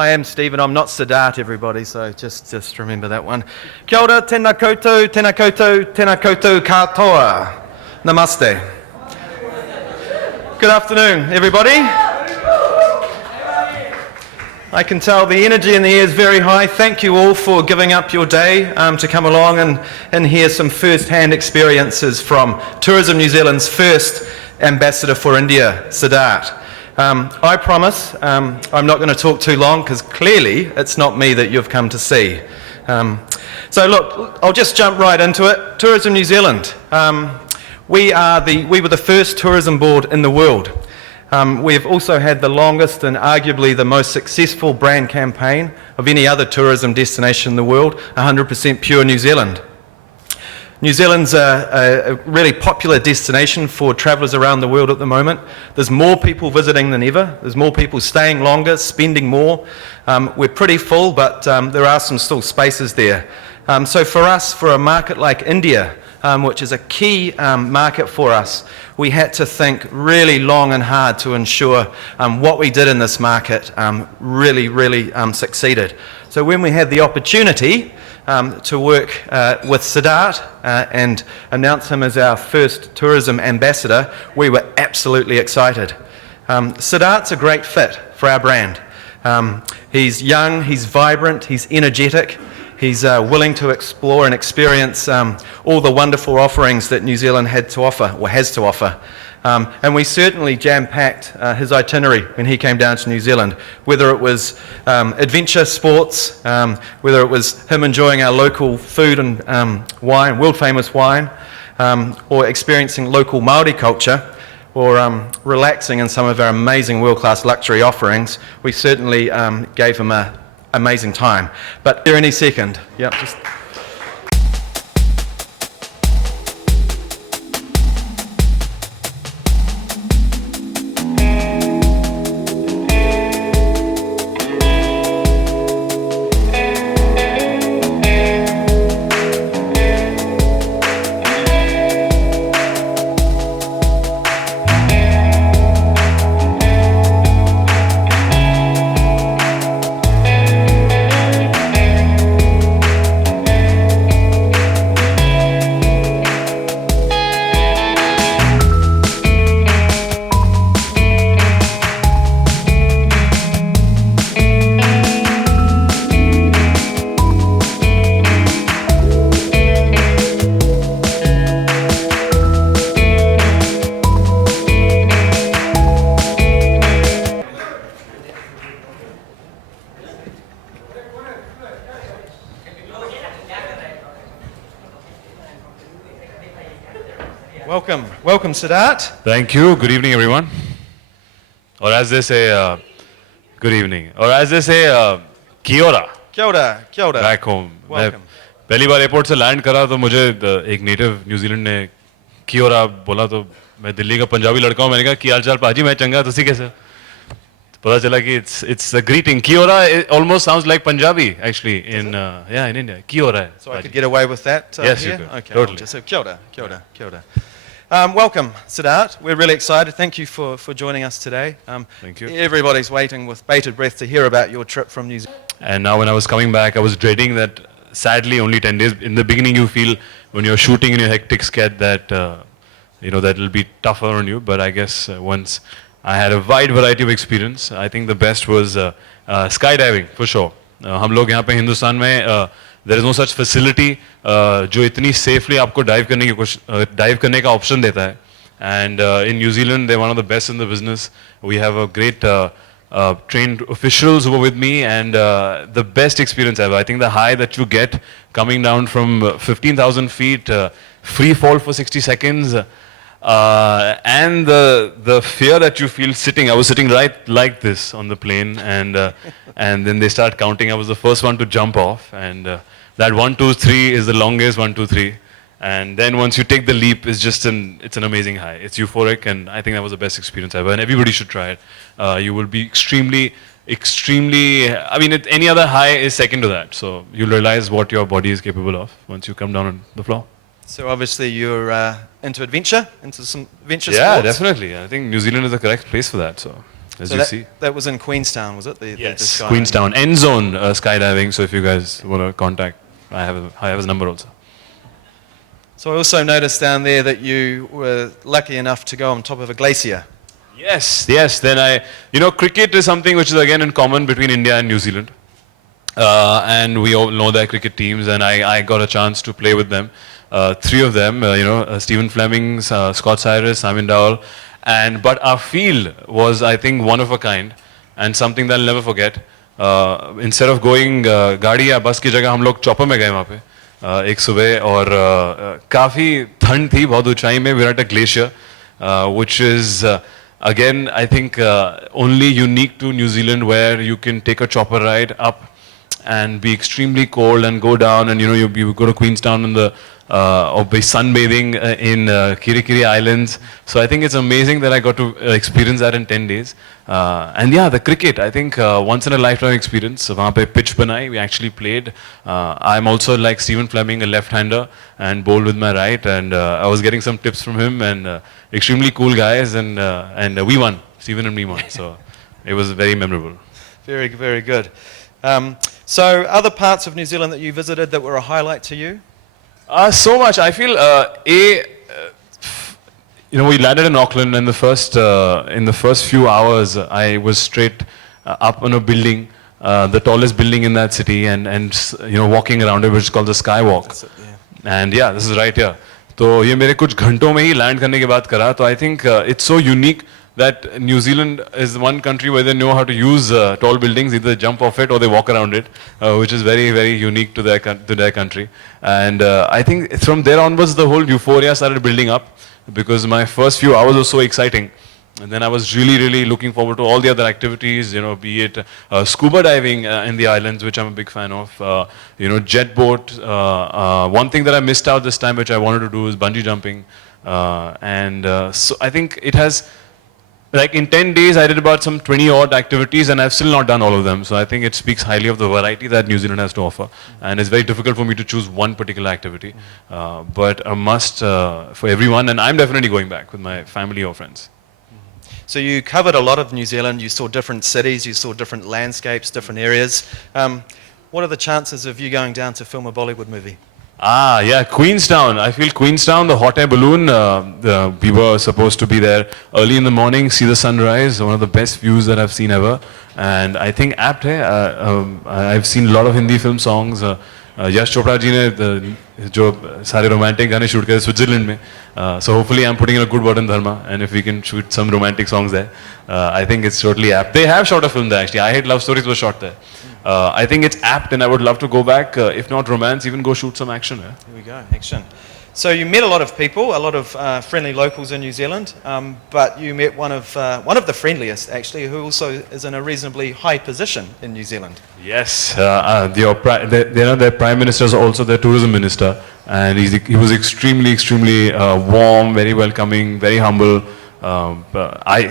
I am Stephen. I'm not Siddharth, everybody, so just remember that one. Kia ora, tēnā koutou, tēnā koutou, tēnā koutou katoa. Namaste. Good afternoon, everybody. I can tell the energy in the air is very high. Thank you all for giving up your day to come along and hear some first-hand experiences from Tourism New Zealand's first Ambassador for India, Siddharth. I promise I'm not going to talk too long because clearly it's not me that you've come to see. So look, I'll just jump right into it. Tourism New Zealand. We were the first tourism board in the world. We have also had the longest and arguably the most successful brand campaign of any other tourism destination in the world, 100% pure New Zealand. New Zealand's a really popular destination for travellers around the world at the moment. There's more people visiting than ever. There's more people staying longer, spending more. We're pretty full, but there are some still spaces there. So for us, for a market like India, which is a key market for us, we had to think really long and hard to ensure what we did in this market really succeeded. So when we had the opportunity to work with Siddharth and announce him as our first tourism ambassador, we were absolutely excited. Siddharth's a great fit for our brand. He's young, he's vibrant, he's energetic, he's willing to explore and experience all the wonderful offerings that New Zealand had to offer, or has to offer. And we certainly jam-packed his itinerary when he came down to New Zealand, whether it was adventure sports, whether it was him enjoying our local food and wine, world-famous wine, or experiencing local Māori culture, or relaxing in some of our amazing world-class luxury offerings. We certainly gave him an amazing time. But here any second. Yep, just... Welcome, Siddharth. Thank you. Good evening, everyone. Or as they say, good evening. Or as they say, kia ora. Kia ora, kia ora. Back home. Welcome. पहली बार airport से land करा तो मुझे एक native New Zealand ने kia ora बोला तो मैं दिल्ली का पंजाबी लड़का हूँ मैंने कहा क्या हालचाल पाजी मैं चंगा तुसी कैसे पता चला कि it's a greeting. Kia ora almost sounds like Punjabi actually in India. Kia ora. So I could get away with that. Yes, here? you could. Okay. Totally. So kia ora, kia ora, kia ora. Welcome, Siddharth. We're really excited. Thank you for joining us today. Thank you. Everybody's waiting with bated breath to hear about your trip from New Zealand. And now when I was coming back, I was dreading that. Sadly, only 10 days. In the beginning, you feel when you're shooting in your hectic schedule that that will be tougher on you. But I guess once I had a wide variety of experience, I think the best was skydiving for sure. हम लोग यहाँ पे हिंदुस्तान में there is no such facility जो इतनी safely आपको dive करने का option देता है. And in New Zealand, they're one of the best in the business. We have a great trained officials who were with me, and the best experience ever. I think the high that you get coming down from 15,000 feet, free fall for 60 seconds, and the fear that you feel sitting. I was sitting right like this on the plane, and then they start counting. I was the first one to jump off, and that 1, 2, 3 is the longest 1, 2, 3. And then once you take the leap, it's an amazing high. It's euphoric, and I think that was the best experience ever. And everybody should try it. You will be extremely. I mean, any other high is second to that. So you'll realize what your body is capable of once you come down on the floor. So obviously you're into adventure, into some adventure yeah, sports. Definitely. I think New Zealand is the correct place for that. So as So you that, see. that was in Queenstown, was it? The Yes, skydiving? Queenstown End Zone skydiving. So if you guys want to contact, I have his number also. So I also noticed down there that you were lucky enough to go on top of a glacier. Yes, yes. Then cricket is something which is again in common between India and New Zealand. And we all know their cricket teams, and I got a chance to play with them. Three of them, Stephen Fleming, Scott Cyrus, Simon Dowell. But our field was, I think, one of a kind, and something that I'll never forget. Instead of going गाड़ी या बस की जगह हम लोग chopper में गए वहाँ पे एक सुबह और काफ़ी ठंड थी बहुत ऊंचाई में. we're at a glacier which is again I think only unique to New Zealand, where you can take a chopper ride up and be extremely cold and go down, and you go to Queenstown in the or be sunbathing in Kirikiri Islands. So I think it's amazing that I got to experience that in 10 days. And yeah, the cricket, I think once in a lifetime experience. वहाँ पे pitch बनाई, we actually played. I'm also like Stephen Fleming, a left-hander, and bowled with my right. And I was getting some tips from him, and extremely cool guys, and we won. Stephen and me won. So it was very memorable. Very, very good. So other parts of New Zealand that you visited that were a highlight to you? So much. I feel we landed in Auckland, and in the first few hours, I was straight up on a building, the tallest building in that city, and walking around it, which is called the Skywalk. That's it, yeah. And yeah, this is right here. तो ये मेरे कुछ घंटों में ही land करने के बाद करा. तो I think it's so unique that New Zealand is one country where they know how to use tall buildings, either jump off it or they walk around it, which is very, very unique to their country. And I think from there onwards, the whole euphoria started building up, because my first few hours were so exciting. And then I was really, really looking forward to all the other activities, be it scuba diving in the islands, which I'm a big fan of, jet boat. One thing that I missed out this time, which I wanted to do, is bungee jumping. So I think it has, like in 10 days, I did about some 20 odd activities, and I've still not done all of them. So I think it speaks highly of the variety that New Zealand has to offer. And it's very difficult for me to choose one particular activity, but a must for everyone. And I'm definitely going back with my family or friends. So you covered a lot of New Zealand. You saw different cities, you saw different landscapes, different areas. What are the chances of you going down to film a Bollywood movie? Yeah, Queenstown. I feel Queenstown, the hot air balloon, we were supposed to be there early in the morning, see the sunrise, one of the best views that I've seen ever. And I think apt hai. I've seen a lot of Hindi film songs. Yash Chopra ji ne जो सारे romantic गाने shoot करे Switzerland में. So hopefully I'm putting in a good word in Dharma, and if we can shoot some romantic songs there, I think it's totally apt. They have shot a film there actually. I Hate Love Stories was shot there. I think it's apt, and I would love to go back, if not romance, even go shoot some action. Here we go, action. So you met a lot of people, a lot of friendly locals in New Zealand, but you met one of the friendliest actually, who also is in a reasonably high position in New Zealand. Yes, their prime minister is also their tourism minister, and he was extremely, extremely warm, very welcoming, very humble. I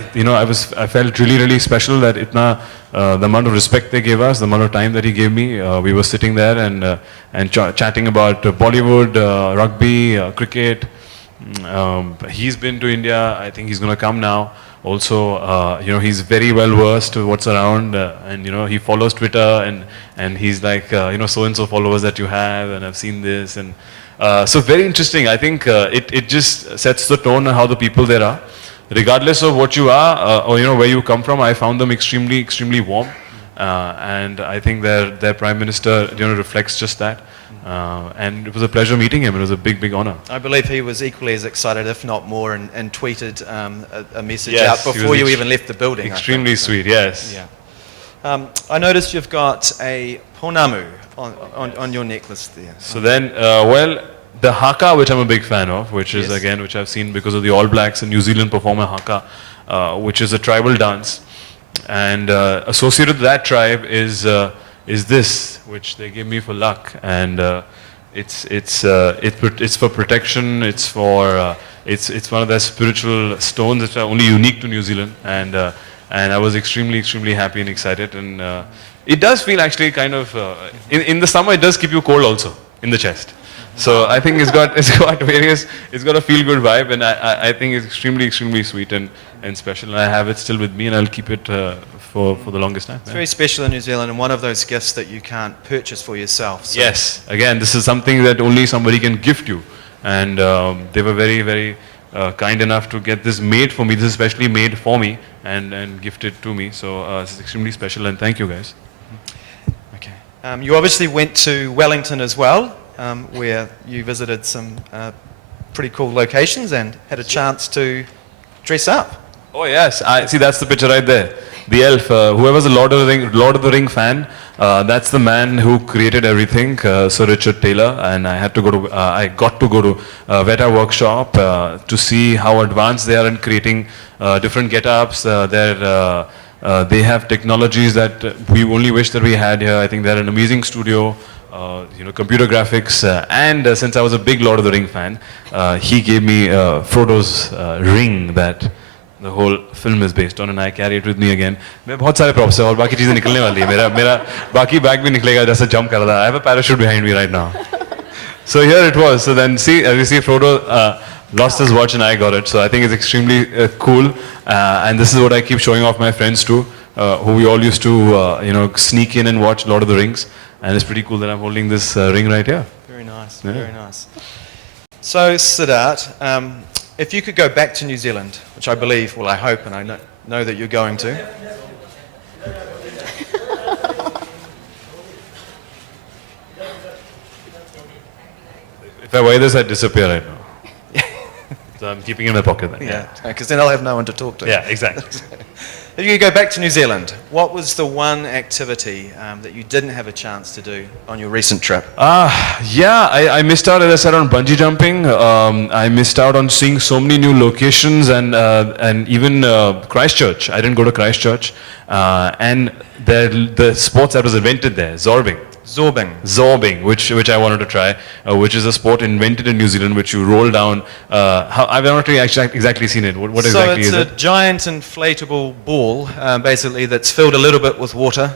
felt really, really special that the amount of respect they gave us, the amount of time that he gave me. We were sitting there and chatting about Bollywood, rugby, cricket. He's been to India. I think he's going to come now. Also, he's very well versed with what's around, and he follows Twitter, and he's like, so and so followers that you have, and I've seen this, and so very interesting. I think it just sets the tone on how the people there are. Regardless of what you are or where you come from, I found them extremely, extremely warm, and I think their prime minister reflects just that. And it was a pleasure meeting him. It was a big, big honor. I believe he was equally as excited, if not more, and tweeted a message Yes, out before you even left the building. Extremely sweet, yes. Yeah. I noticed you've got a ponamu on your necklace there. So then, the haka, which I'm a big fan of, which is again, which I've seen because of the All Blacks in New Zealand perform a haka, which is a tribal dance, and associated with that tribe is this, which they give me for luck, and it's for protection. It's for it's one of their spiritual stones that are only unique to New Zealand, and I was extremely, extremely happy and excited, and it does feel actually kind of in the summer it does keep you cold also in the chest. So I think it's got it's got a feel good vibe, and I think it's extremely sweet and special. And I have it still with me, and I'll keep it for the longest time. It's very special in New Zealand and one of those gifts that you can't purchase for yourself. So. Yes, again, this is something that only somebody can gift you, and they were very kind enough to get this made for me. This is especially made for me and gifted to me. So this is extremely special, and thank you guys. Okay. You obviously went to Wellington as well, where you visited some pretty cool locations and had a chance to dress up. Oh yes, I see. That's the picture right there. The elf. Whoever's a Lord of the Ring fan, that's the man who created everything, Sir Richard Taylor. And I got to go to Veta Workshop to see how advanced they are in creating different get-ups. They have technologies that we only wish that we had here. I think they're an amazing studio. Computer graphics, and since I was a big Lord of the Ring fan, he gave me Frodo's ring that the whole film is based on, and I carry it with me again. मैं बहुत सारे props हैं और बाकी चीजें निकलने वाली है. मेरा बाकी bag भी निकलेगा जैसे jump कर रहा था. I have a parachute behind me right now. So here it was. So then see, as you see, Frodo lost his watch and I got it. So I think it's extremely cool, and this is what I keep showing off my friends too, who we all used to sneak in and watch Lord of the Rings. And it's pretty cool that I'm holding this ring right here. Very nice, Yeah. very nice. So, Siddharth, if you could go back to New Zealand, which I believe, well, I hope and I know that you're going to. If I wear this, I'd disappear right now. So I'm keeping it in my pocket then. Yeah, because then I'll have no one to talk to. Yeah, exactly. If you could go back to New Zealand, what was the one activity that you didn't have a chance to do on your recent trip? I missed out, as I said, on bungee jumping. I missed out on seeing so many new locations and even Christchurch. I didn't go to Christchurch. And the sports that was invented there, Zorbing, which I wanted to try, which is a sport invented in New Zealand, which you roll down. I've not really exactly seen it. What exactly is it? So it's a giant inflatable ball, basically, that's filled a little bit with water.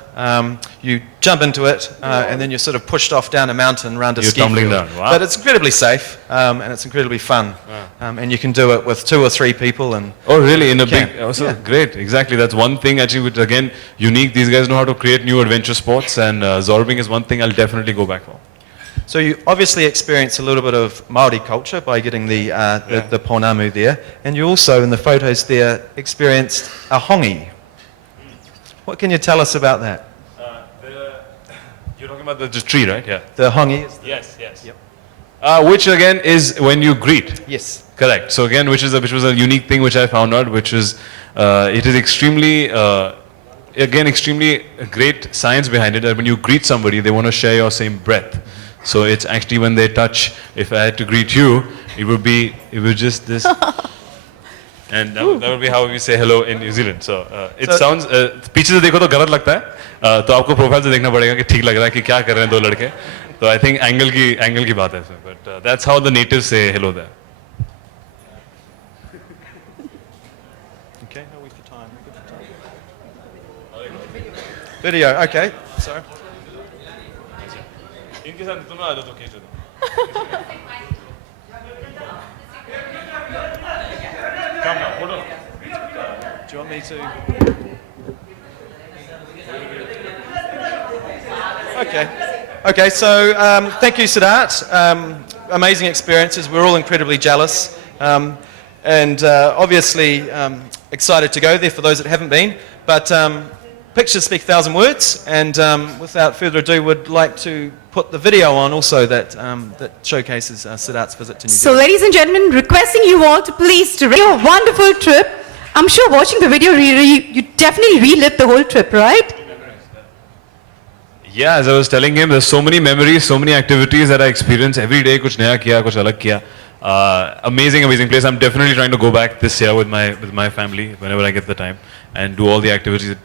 You jump into it, and then you're sort of pushed off down a mountain around a ski field. You're tumbling down. Wow. But it's incredibly safe, and it's incredibly fun. And you can do it with 2 or 3 people. And oh, really? In a can. big... Oh, so Yeah. great. Exactly. That's one thing, actually, which, again, unique. These guys know how to create new adventure sports, and Zorbing is one thing I'll definitely go back for. So you obviously experienced a little bit of Māori culture by getting the ponamu there, and you also, in the photos there, experienced a hongi. What can you tell us about that? You're talking about the tree, right? Yeah. The hongi is Yes, yes. Yep. Which, again, is when you greet. Yes. Correct. So, again, which was a unique thing which I found out, which is, it is extremely... again, extremely great science behind it, that when you greet somebody, they want to share your same breath. So it's actually when they touch, if I had to greet you, it would just this. And that would be how we say hello in New Zealand. So it sounds, पीछे से देखो तो गलत लगता है, तो आपको profile से देखना पड़ेगा कि ठीक लग रहा है कि क्या कर रहे हैं 2 लड़के. So I think angle की बात है इसमें, but that's how the natives say hello there. Okay, how are we for time? Video, okay. So, इनके साथ तुम ना आ जाओ तो खींचो दो. Come now, hold on. do you want me to? Okay. Okay, so thank you, Siddharth. Amazing experiences. We're all incredibly jealous. And obviously excited to go there for those that haven't been. But pictures speak 1,000 words, and without further ado, would like to put the video on also that showcases Siddharth's visit to New So, Zealand. ladies and gentlemen, requesting you all to please to your wonderful trip. I'm sure watching the video, you definitely relived the whole trip, right? Yeah, as I was telling him, there's so many memories, so many activities that I experience every day. कुछ नया किया, कुछ अलग किया. Amazing place. I'm definitely trying to go back this year with my family whenever I get the time and do all the activities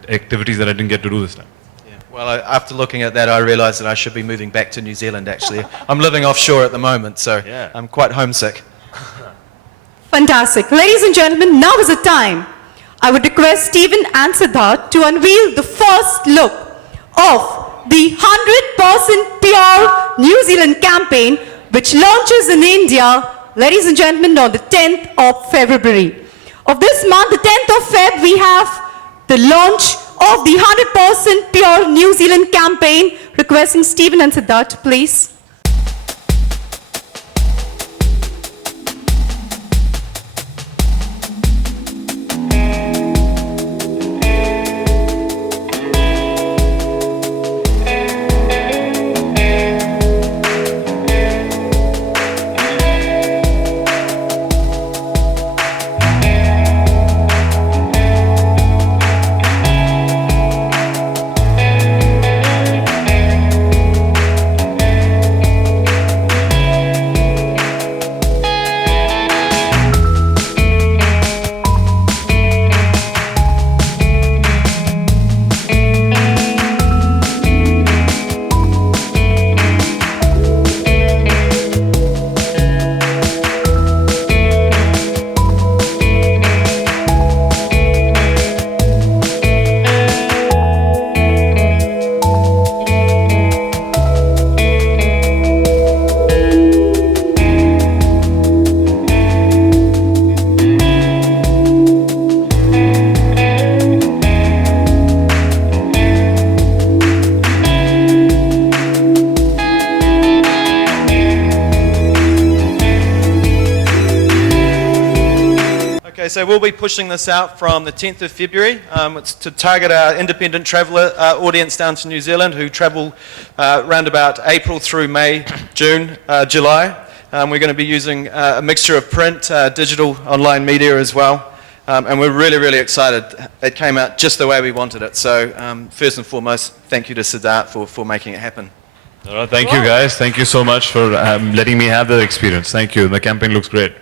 that I didn't get to do this time. Yeah. Well, after looking at that, I realised that I should be moving back to New Zealand, actually. I'm living offshore at the moment, so Yeah. I'm quite homesick. Fantastic. Ladies and gentlemen, now is the time. I would request Stephen and Siddharth to unveil the first look of the 100% pure New Zealand campaign which launches in India, ladies and gentlemen, on the 10th of February. Of this month, the 10th of Feb, we have the launch of the 100% Pure New Zealand campaign. Requesting Stephen and Siddharth, please. Okay, so we'll be pushing this out from the 10th of February. It's to target our independent traveller audience down to New Zealand who travel around about April through May, June, July. We're going to be using a mixture of print, digital, online media as well. And we're really, really excited. It came out just the way we wanted it. So first and foremost, thank you to Siddharth for making it happen. All right, thank you guys. Thank you so much for letting me have that experience. Thank you. The campaign looks great.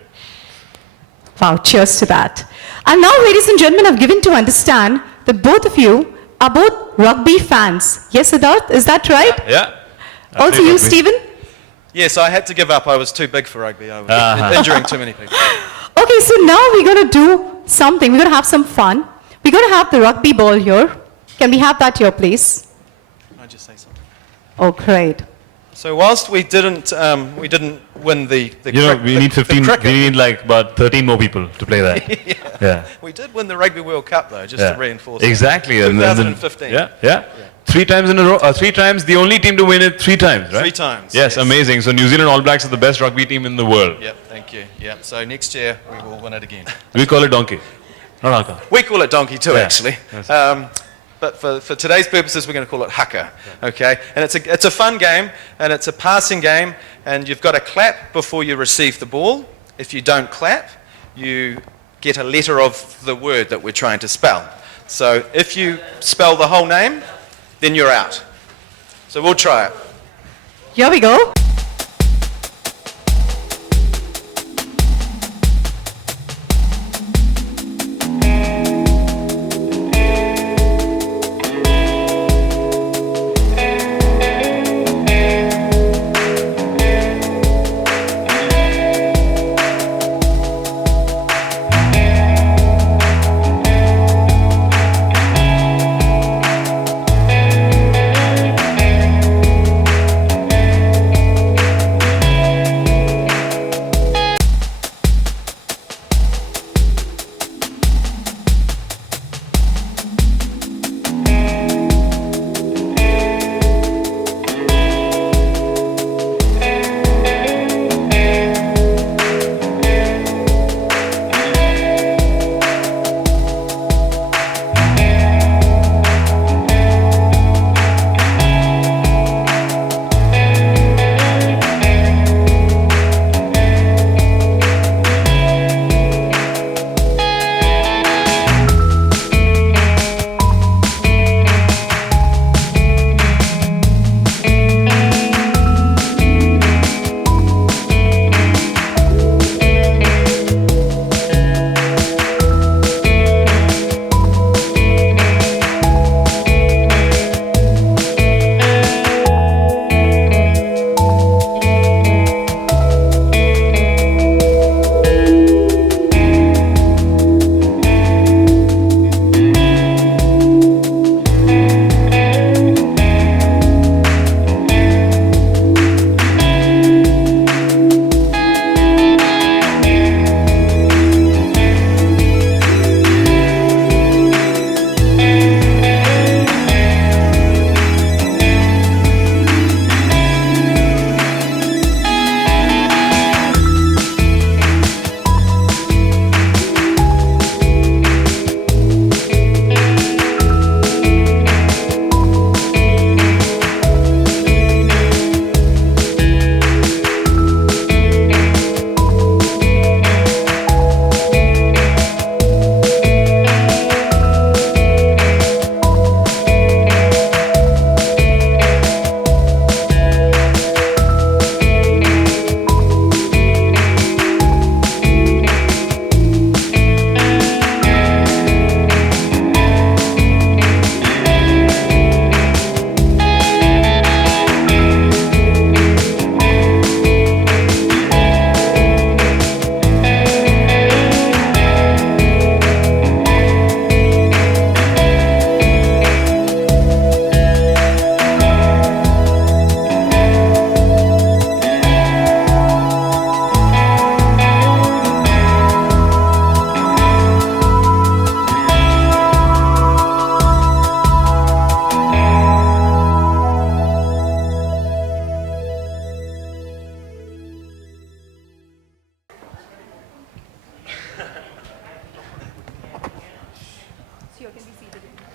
Wow, cheers to that. And now, ladies and gentlemen, I've given to understand that both of you are both rugby fans. Yes, Siddharth, is that right? Yeah. Also you, Stephen? Yes, I had to give up. I was too big for rugby. I was injuring too many people. Okay, so now we're going to do something. We're going to have some fun. We're going to have the rugby ball here. Can we have that here, please? Can I just say something? Oh, great. So whilst we didn't win the You know, we need 15, cricket, we need like about 13 more people to play that. Yeah. we did win the Rugby World Cup though, just Yeah. to reinforce it. Exactly. And then- 2015. Yeah. 3 times in a row, 3 times, the only team to win it 3 times, right? 3 times. Yes, amazing. So New Zealand All Blacks are the best rugby team in the world. Yep, thank you. Yep. So next year we will win it again. We call it donkey. Not haka. We call it donkey too, Yeah. actually. Yes. But for today's purposes, we're going to call it haka, okay? And it's a fun game, and it's a passing game, and you've got to clap before you receive the ball. If you don't clap, you get a letter of the word that we're trying to spell. So if you spell the whole name, then you're out. So we'll try it. Here we go.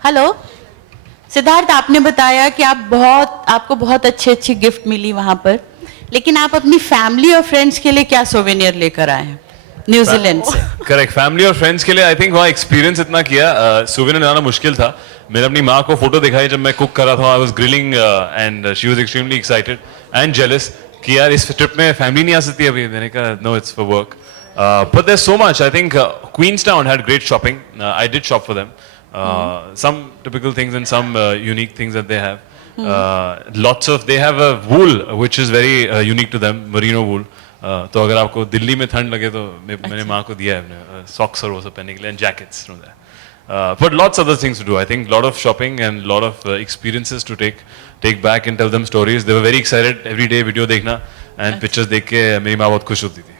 Hello Siddharth, आपने बताया कि आपको बहुत अच्छी gift मिली वहां पर, लेकिन आप अपनी फैमिली और फ्रेंड्स के लिए क्या सोवेनियर लेकर आए हैं न्यूजीलैंड से? करेक्ट, फैमिली और फ्रेंड्स के लिए आई थिंक वहाँ एक्सपीरियंस इतना किया, सुवेनियर लाना मुश्किल था। मैंने अपनी माँ को फोटो दिखाई जब मैं कुक कर रहा था, I was grilling and she was extremely excited and jealous कि यार इस ट्रिप में फैमिली नहीं आ सकती अभी। मैंने कहा no, it's for work, but there so much. I think Queenstown had great shopping, I did shop for them, some typical things and some unique things that they have. Lots of, they have a wool which is very unique to them, merino wool. तो अगर आपको दिल्ली में ठंड लगे तो मैंने माँ को दिया है सॉक्स और वो सब पहनने के लिए, and jackets from there. But lots other things to do. I think lot of shopping and lot of experiences to take back and tell them stories. They were very excited every day video देखना and pictures देख के मेरी माँ बहुत खुश होती थी.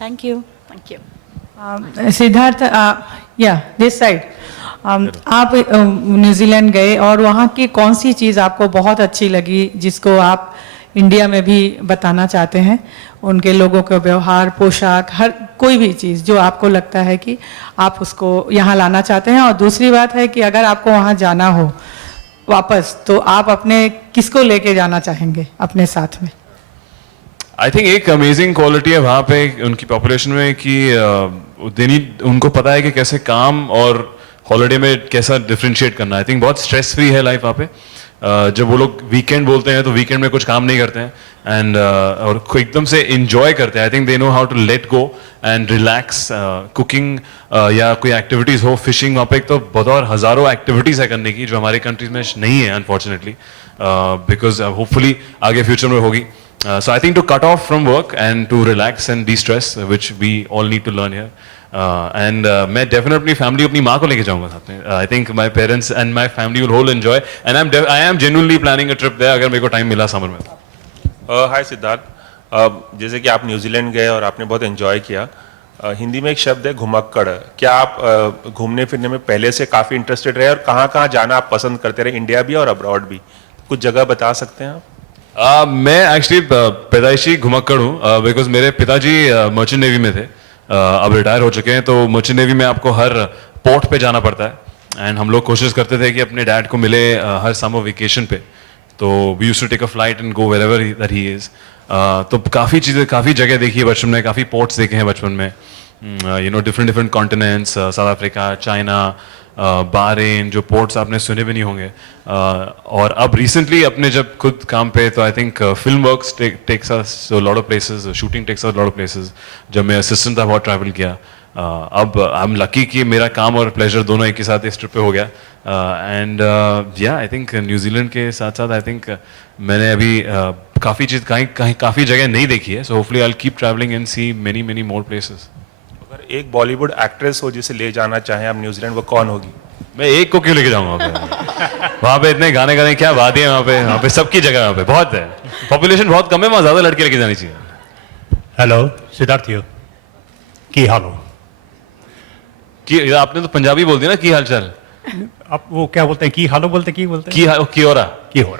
Thank you. Siddharth, या दिस साइड, आप न्यूजीलैंड गए और वहाँ की कौन सी चीज़ आपको बहुत अच्छी लगी जिसको आप इंडिया में भी बताना चाहते हैं? उनके लोगों का व्यवहार, पोशाक, हर कोई भी चीज़ जो आपको लगता है कि आप उसको यहाँ लाना चाहते हैं. और दूसरी बात है कि अगर आपको वहाँ जाना हो वापस, तो आप अपने किसको लेके जाना चाहेंगे अपने साथ में? आई थिंक एक अमेजिंग क्वालिटी है वहाँ पे उनकी पॉपुलेशन में कि उनको पता है कि कैसे काम और हॉलिडे में कैसा डिफरेंशिएट करना है. आई थिंक बहुत स्ट्रेस फ्री है लाइफ वहाँ पे. जब वो लोग वीकेंड बोलते हैं तो वीकेंड में कुछ काम नहीं करते हैं एंड और एकदम से इंजॉय करते हैं. I think they know how to let go and relax. Cooking या कोई एक्टिविटीज़ हो, फिशिंग, वहाँ पे एक तो बहुत और हज़ारों एक्टिविटीज़ है करने की जो हमारे कंट्रीज में नहीं है अनफॉर्चुनेटली, बिकॉज होपफुली आगे फ्यूचर में होगी. So I think to cut off from work and to relax and de-stress, which we all need to learn here. And मैं definitely family अपनी माँ को लेके जाऊँगा साथ में. I think my parents and my family will whole enjoy. And I am genuinely planning a trip there अगर मेरे को time मिला summer में. हाय सिद्धार्थ, जैसे कि आप न्यूजीलैंड गए और आपने बहुत एंजॉय किया, हिंदी में एक शब्द है घुमक्कड़. क्या आप घूमने फिरने में पहले से काफ़ी इंटरेस्टेड रहे और कहाँ कहाँ जाना आप पसंद करते रहे, इंडिया भी और अब्रॉड भी? कुछ जगह बता सकते हैं आप? मैं एक्चुअली पैदाइशी घुमक्कड़ हूँ बिकॉज मेरे पिताजी मर्चेंट नेवी में थे, अब रिटायर हो चुके हैं. तो मर्चेंट नेवी में आपको हर पोर्ट पे जाना पड़ता है एंड हम लोग कोशिश करते थे कि अपने डैड को मिले हर समर वेकेशन पे. तो we used to take a flight and go wherever that he is. तो काफ़ी जगह देखी है बचपन में, काफ़ी पोर्ट्स देखे हैं बचपन में, you know different continents, south Africa, China, बाहरेन, जो पोर्ट्स आपने सुने भी नहीं होंगे. और अब रिसेंटली अपने जब खुद काम पे, तो I think film works takes us to lot of places, shooting takes us lot of places. जब मैं असिस्टेंट था बहुत ट्रैवल किया. अब आई एम लकी कि मेरा काम और प्लेजर दोनों एक ही साथ इस ट्रिप पे हो गया. एंड या आई थिंक न्यूजीलैंड के साथ साथ आई थिंक मैंने अभी काफ़ी जगह नहीं देखी है. So hopefully I will keep travelling and see many more places. अगर एक बॉलीवुड एक्ट्रेस हो जिसे ले जाना चाहें आप न्यूजीलैंड, वो कौन होगी? मैं एक को क्यों लेके जाऊंगा वहाँ पे इतने गाने गाने क्या बात है वहाँ पे सबकी जगह वहाँ पे बहुत है, पॉपुलेशन बहुत कम है, वहाँ ज़्यादा लड़के लेके जानी चाहिए. हेलो सिद्धार्थ हियर, की हाल हो? कि आपने तो पंजाबी बोल दिया ना, की हाल चाल. आप वो क्या बोलते हैं, की हालो बोलते की बोलते हैं? की हो रहा.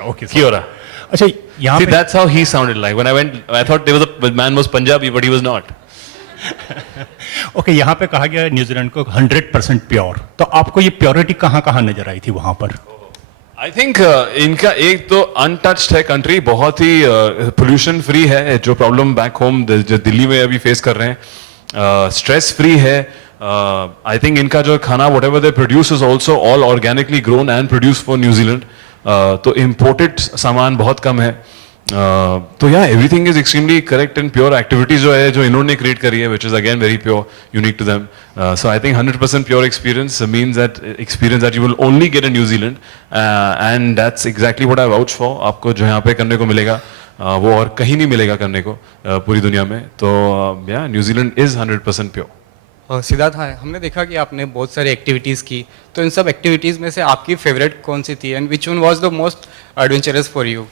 ओके की हो रहा. अच्छा, यहाँ See, पे that's how he sounded like. When I went, I thought the man was Punjabi, but he was not. Okay, यहाँ पे कहा गया न्यूजीलैंड को 100% प्योर, तो आपको ये प्योरिटी कहाँ कहाँ नजर आई थी वहाँ पर? आई थिंक इनका एक तो अनटच्ड है कंट्री, बहुत ही पोल्यूशन फ्री है, जो प्रॉब्लम बैक होम जो दिल्ली में अभी फेस कर रहे हैं. स्ट्रेस फ्री है. आई थिंक इनका जो खाना what ever they produce is also all organically grown and produce for New Zealand. तो इम्पोर्टेड सामान बहुत कम है. तो या everything is extremely correct and pure. Activities जो है जो इन्होंने क्रिएट करी है which is again very pure, unique to them. So I think 100% pure experience means that experience that you will only get in New Zealand and that's exactly what I vouch for. आपको जो यहाँ पे करने को मिलेगा वो और कहीं नहीं मिलेगा करने को पूरी दुनिया में. तो या न्यूजीलैंड इज 100% प्योर. सिद्धार्थ, हाँ, हमने देखा कि आपने बहुत सारी एक्टिविटीज़ की, तो इन सब एक्टिविटीज़ में से आपकी फेवरेट कौन सी थी and which one was the most adventurous for you?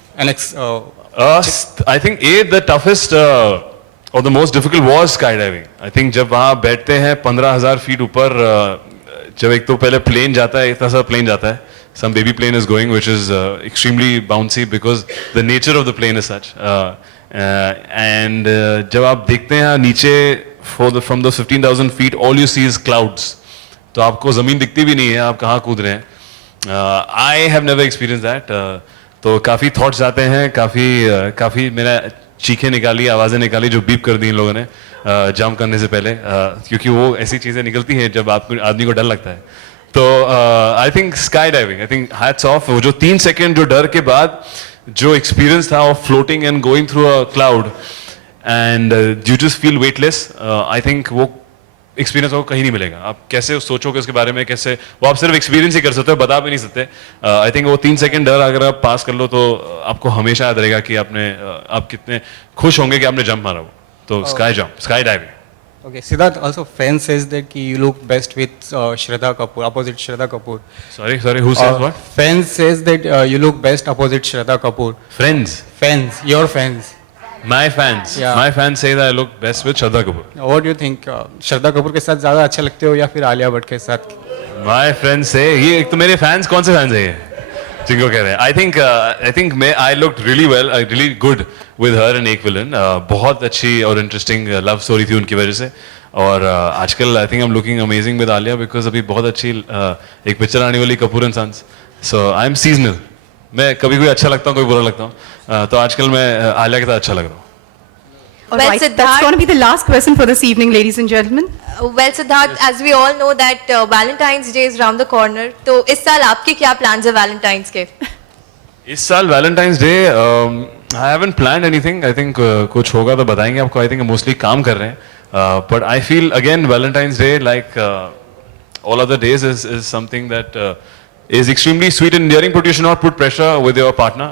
I think the toughest or the most difficult was skydiving. I think जब वहाँ बैठते हैं 15,000 फीट ऊपर, जब एक तो पहले प्लेन जाता है, इतना सा प्लेन जाता है, some baby plane is going which is extremely bouncy because the nature of the plane is such. And जब आप देखते हैं नीचे from the 15,000 feet, all you see is clouds. तो आपको ज़मीन दिखती भी नहीं है, आप कहाँ कूद रहे हैं. I have never experience that. तो काफ़ी थॉट्स आते हैं, काफ़ी मेरा चीखें निकाली, आवाज़ें निकाली जो बीप कर दी इन लोगों ने जंप करने से पहले, क्योंकि वो ऐसी चीज़ें निकलती हैं जब आपको आदमी को डर लगता है. तो I think sky diving, I think hats off. वो जो 3 सेकेंड जो डर के बाद जो एक्सपीरियंस था of floating and going through a cloud and you just feel weightless, I think वो एक्सपीरियंस आपको कहीं नहीं मिलेगा. आप कैसे सोचोगे उसके बारे में, कैसे वो आप सिर्फ एक्सपीरियंस ही कर सकते हो, बता भी नहीं सकते. आई थिंक वो 3 सेकंड डर अगर आप पास कर लो तो आपको हमेशा याद रहेगा कि आप कितने खुश होंगे कि आपने जंप मारा. वो तो sky diving. Okay, Siddharth, also fan says that you look best with Shraddha Kapoor, opposite Shraddha Kapoor. Sorry, who says what? Fan says that you look best opposite Shraddha Kapoor. Friends. Fans, your fans. My fans. Yeah. My fans say that I look best with Shraddha Kapoor. What do you think? Shraddha Kapoor के साथ ज़्यादा अच्छे लगते हो या फिर आलिया भट्ट के साथ? My friends say, ये एक तो मेरे फैंस कौन से फैंस हैं ये जिनको कह रहे हैं. I think I looked really well, really good with her and एक विलन. बहुत अच्छी और इंटरेस्टिंग लव स्टोरी थी उनकी वजह से. और आजकल I think I am looking amazing with Alia because अभी बहुत अच्छी एक पिक्चर आने वाली Kapoor and sons. So I am seasonal. मैं कभी कोई अच्छा लगता हूँ, कोई बुरा लगता हूँ. तो आजकल मैं आलिया के साथ अच्छा लग रहा हूँ. All Well, right, that's Siddharth- going to be the last question for this evening, ladies and gentlemen. Well, Siddharth, as we all know that Valentine's Day is round the corner. तो इस साल आपके क्या plans है Valentine's के? इस साल Valentine's day I haven't planned anything. I think कुछ होगा तो बताएंगे आपको. आई थिंक मोस्टली काम कर रहे हैं. But I feel again Valentine's day like all other days is something that is extremely sweet and endearing, but you should not put pressure with your partner.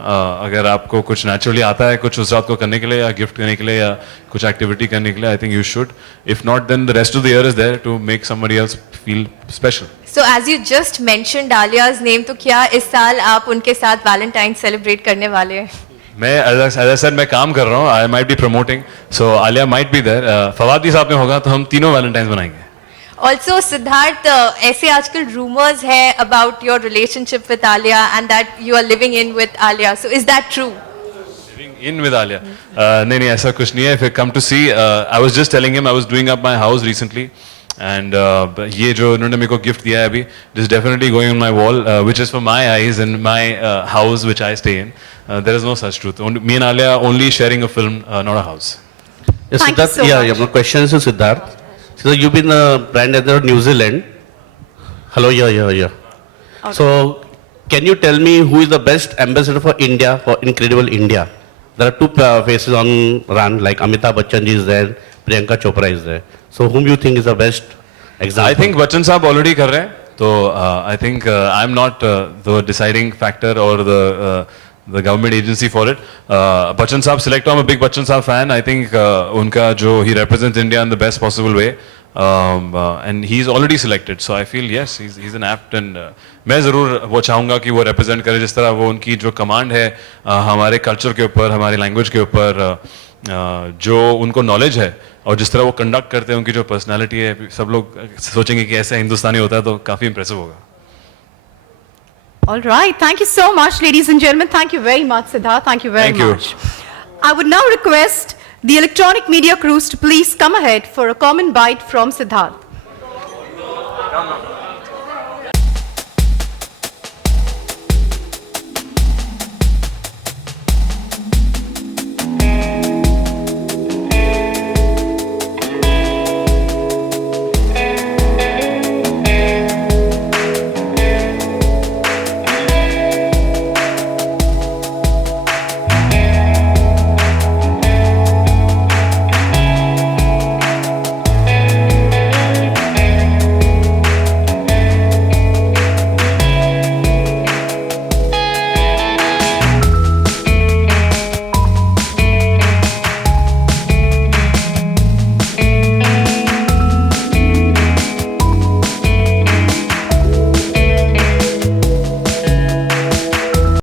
अगर आपको कुछ naturally आता है कुछ उस रात को करने के लिए या गिफ्ट करने के लिए या कुछ एक्टिविटी करने के लिए, I think you should. If not, then the rest of the year is there to make somebody else feel special. So as you just mentioned Alia's name, तो क्या इस साल आप उनके साथ Valentine's celebrate करने वाले हैं? मैं as I said मैं काम कर रहा हूँ. I might be promoting, so Alia might be there. Fawad भी साथ में होगा तो हम तीनों Valentine's बनाएंगे. Also, Siddharth, ऐसे आजकल rumors है about your relationship with Alia and that you are living in with Alia. So is that true? Living in with Alia. नहीं ऐसा कुछ नहीं है. If you come to see, I was just telling him I was doing up my house recently, and ये जो उन्होंने मेरे को gift दिया है अभी, this is definitely going on my wall, which is for my eyes and my house which I stay in. There is no such truth. Me and Alia only sharing a film, not a house. Thank Yes, you Siddharth, so yeah, much. my question is to Siddharth. So you've been a brand ambassador of New Zealand. Hello, yeah. So can you tell me who is the best ambassador for India, for Incredible India? There are two faces on run, like Amitabh Bachchan ji is there, Priyanka Chopra is there. So whom you think is the best example? I think Bachchan साहब already कर रहे हैं. तो I think I'm not the deciding factor or the government agency for it. Bachchan साहब select. I'm a big Bachchan साहब fan. I think उनका जो he represents India in the best possible way, and he's already selected. So I feel yes, he's an apt and मैं ज़रूर वो चाहूँगा कि वो represent करे जिस तरह वो उनकी जो command है हमारे culture के ऊपर, हमारी language के ऊपर, जो उनको knowledge है और जिस तरह वो conduct करते हैं, उनकी जो personality है, सब लोग सोचेंगे कि ऐसा हिंदुस्तानी होता है तो काफ़ी impressive होगा. All right. Thank you so much, ladies and gentlemen. Thank you very much, Siddharth. Thank you very Thank you. much. I would now request the electronic media crews to please come ahead for a comment bite from Siddharth.